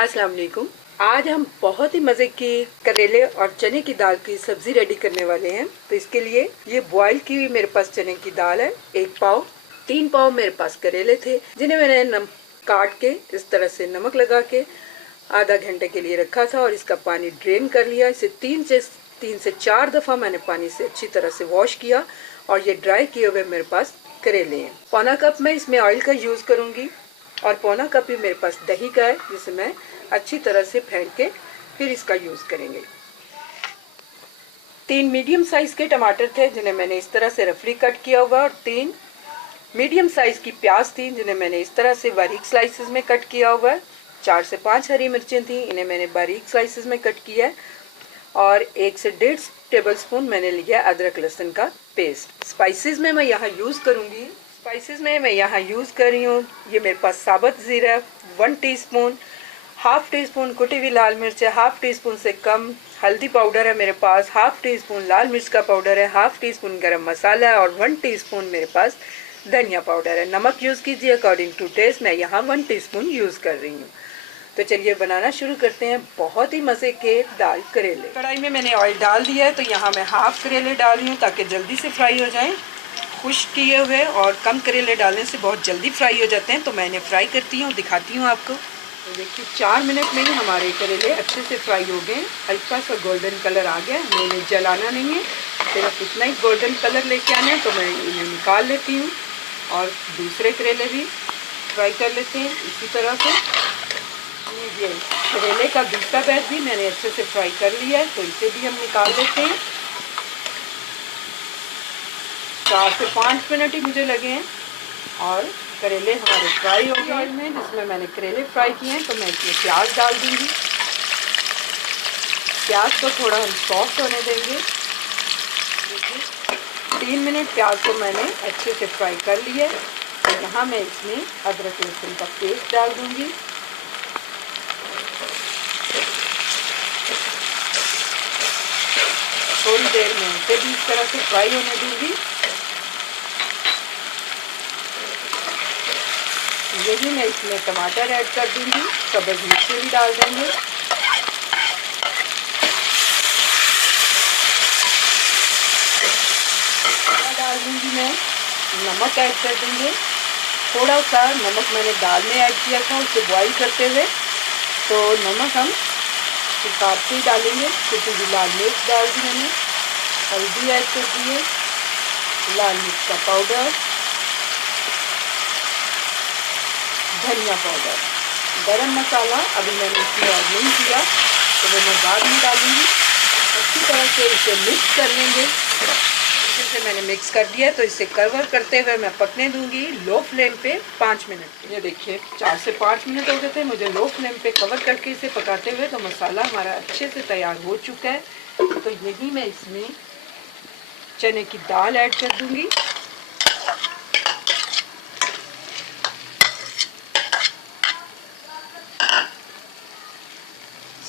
अस्सलाम वालेकुम। आज हम बहुत ही मज़े की करेले और चने की दाल की सब्जी रेडी करने वाले हैं। तो इसके लिए ये बॉईल की हुई मेरे पास चने की दाल है 1 पाव। 3 पाव मेरे पास करेले थे जिन्हें मैंने काट के इस तरह से नमक लगा के आधा घंटे के लिए रखा था और इसका पानी ड्रेन कर लिया। इसे 3 से 4 दफ़ा मैंने पानी से अच्छी तरह से वॉश किया और ये ड्राई किए हुए मेरे पास करेले हैं। पौना कप मैं इसमें ऑयल का यूज़ करूँगी और पौना कप ही मेरे पास दही का है जिसे मैं अच्छी तरह से फेंट के फिर इसका यूज़ करेंगे। 3 मीडियम साइज़ के टमाटर थे जिन्हें मैंने इस तरह से रफली कट किया हुआ और 3 मीडियम साइज़ की प्याज थी जिन्हें मैंने इस तरह से बारीक स्लाइसेस में कट किया हुआ है। 4 से 5 हरी मिर्चें थी, इन्हें मैंने बारीक स्लाइसेस में कट किया है और 1 से 1.5 टेबलस्पून मैंने लिया अदरक लहसुन का पेस्ट। स्पाइसेस में मैं यहाँ यूज़ करूँगी, यूज़ कर रही हूँ ये मेरे पास साबुत ज़ीरा 1 टीस्पून, हाफ टी स्पून कुटी हुई लाल मिर्च है, हाफ टी स्पून से कम हल्दी पाउडर है मेरे पास, हाफ टी स्पून लाल मिर्च का पाउडर है, हाफ टी स्पून गरम मसाला है और 1 टीस्पून मेरे पास धनिया पाउडर है। नमक यूज़ कीजिए अकॉर्डिंग टू टेस्ट, मैं यहाँ 1 टीस्पून यूज़ कर रही हूँ। तो चलिए बनाना शुरू करते हैं बहुत ही मज़े के दाल करेले। कढ़ाई में मैंने ऑयल डाल दिया है तो यहाँ मैं हाफ करेले डाल रही हूँ ताकि जल्दी से फ्राई हो जाएं। खुश्क किए हुए और कम करेले डालने से बहुत जल्दी फ्राई हो जाते हैं, तो मैं इन्हें फ्राई करती हूँ, दिखाती हूँ आपको। तो देखिए 4 मिनट में ही हमारे करेले अच्छे से फ्राई हो गए, हल्का सा गोल्डन कलर आ गया। हमें इन्हें जलाना नहीं है, सिर्फ इतना ही गोल्डन कलर लेके आना है। तो मैं इन्हें निकाल लेती हूँ और दूसरे करेले भी फ्राई कर लेते हैं इसी तरह से। ये करेले का दूसरा बैच भी मैंने अच्छे से फ्राई कर लिया है तो इसे भी हम निकाल लेते हैं। 4 से 5 मिनट ही मुझे लगे हैं और करेले हमारे फ्राई हो गए हैं। जिसमें मैंने करेले फ्राई किए हैं तो मैं इसमें प्याज डाल दूंगी। प्याज को थोड़ा हम सॉफ्ट होने देंगे। 3 मिनट प्याज को मैंने अच्छे से फ्राई कर लिया है तो यहाँ मैं इसमें अदरक लहसुन का पेस्ट डाल दूंगी। थोड़ी देर में इसे भी इस तरह से फ्राई होने दूंगी। यही मैं इसमें टमाटर ऐड कर दूंगी, सब्ज़ मिर्ची भी डाल देंगे। डाल दूंगी मैं नमक ऐड कर देंगे। थोड़ा सा नमक मैंने दाल में ऐड किया था उसे बॉईल करते हुए, तो नमक हम हिसाब से ही डालेंगे। कुटी हुई लाल मिर्च डाल दी मैंने, हल्दी ऐड कर दी है, लाल मिर्च का पाउडर, धनिया पाउडर, गरम मसाला अभी मैंने इसमें ऐड नहीं किया तो वो मैं बाद में डालूंगी। अच्छी तरह से इसे मिक्स कर लेंगे। अच्छे से मैंने मिक्स कर दिया है तो इसे कवर करते हुए मैं पकने दूंगी लो फ्लेम पे 5 मिनट। ये देखिए 4 से 5 मिनट हो गए थे मुझे लो फ्लेम पे कवर करके इसे पकाते हुए। तो मसाला हमारा अच्छे से तैयार हो चुका है तो यही मैं इसमें चने की दाल ऐड कर दूंगी।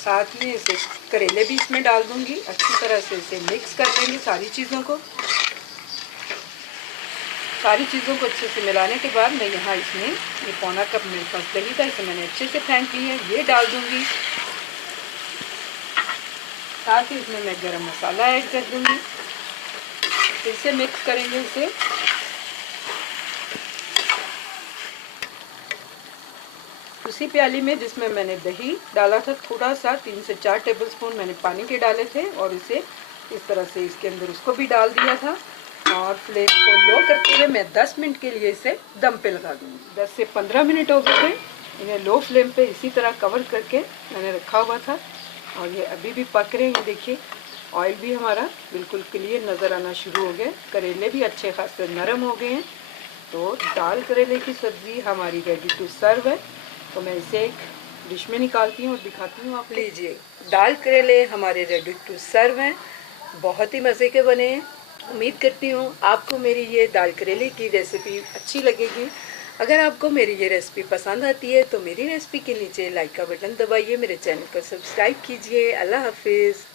साथ में इसे करेले भी इसमें डाल दूंगी। अच्छी तरह से इसे मिक्स कर लेंगे सारी चीज़ों को अच्छे से मिलाने के बाद मैं यहाँ इसमें ये पौना कप मेरे पास दही था, इसे मैंने अच्छे से फेंट लिया है, ये डाल दूंगी। साथ ही इसमें मैं गरम मसाला ऐड कर दूंगी। फिर से मिक्स करेंगे इसे। उसी प्याली में जिसमें मैंने दही डाला था थोड़ा सा 3 से 4 टेबलस्पून मैंने पानी के डाले थे और इसे इस तरह से इसके अंदर उसको भी डाल दिया था और फ्लेम को लो करते हुए मैं 10 मिनट के लिए इसे दम पे लगा दूँगी। 10 से 15 मिनट हो गए थे, इन्हें लो फ्लेम पे इसी तरह कवर करके मैंने रखा हुआ था और ये अभी भी पक रहे हैं। ये देखिए ऑयल भी हमारा बिल्कुल क्लियर नज़र आना शुरू हो गया, करेले भी अच्छे खासे नरम हो गए हैं। तो दाल करेले की सब्ज़ी हमारी रेडी टू सर्व है। तो मैं इसे एक डिश में निकालती हूँ और दिखाती हूँ आप। लीजिए दाल करेले हमारे रेडी टू सर्व हैं, बहुत ही मज़े के बने हैं। उम्मीद करती हूँ आपको मेरी ये दाल करेले की रेसिपी अच्छी लगेगी। अगर आपको मेरी ये रेसिपी पसंद आती है तो मेरी रेसिपी के नीचे लाइक का बटन दबाइए, मेरे चैनल को सब्सक्राइब कीजिए। अल्लाह हाफिज़।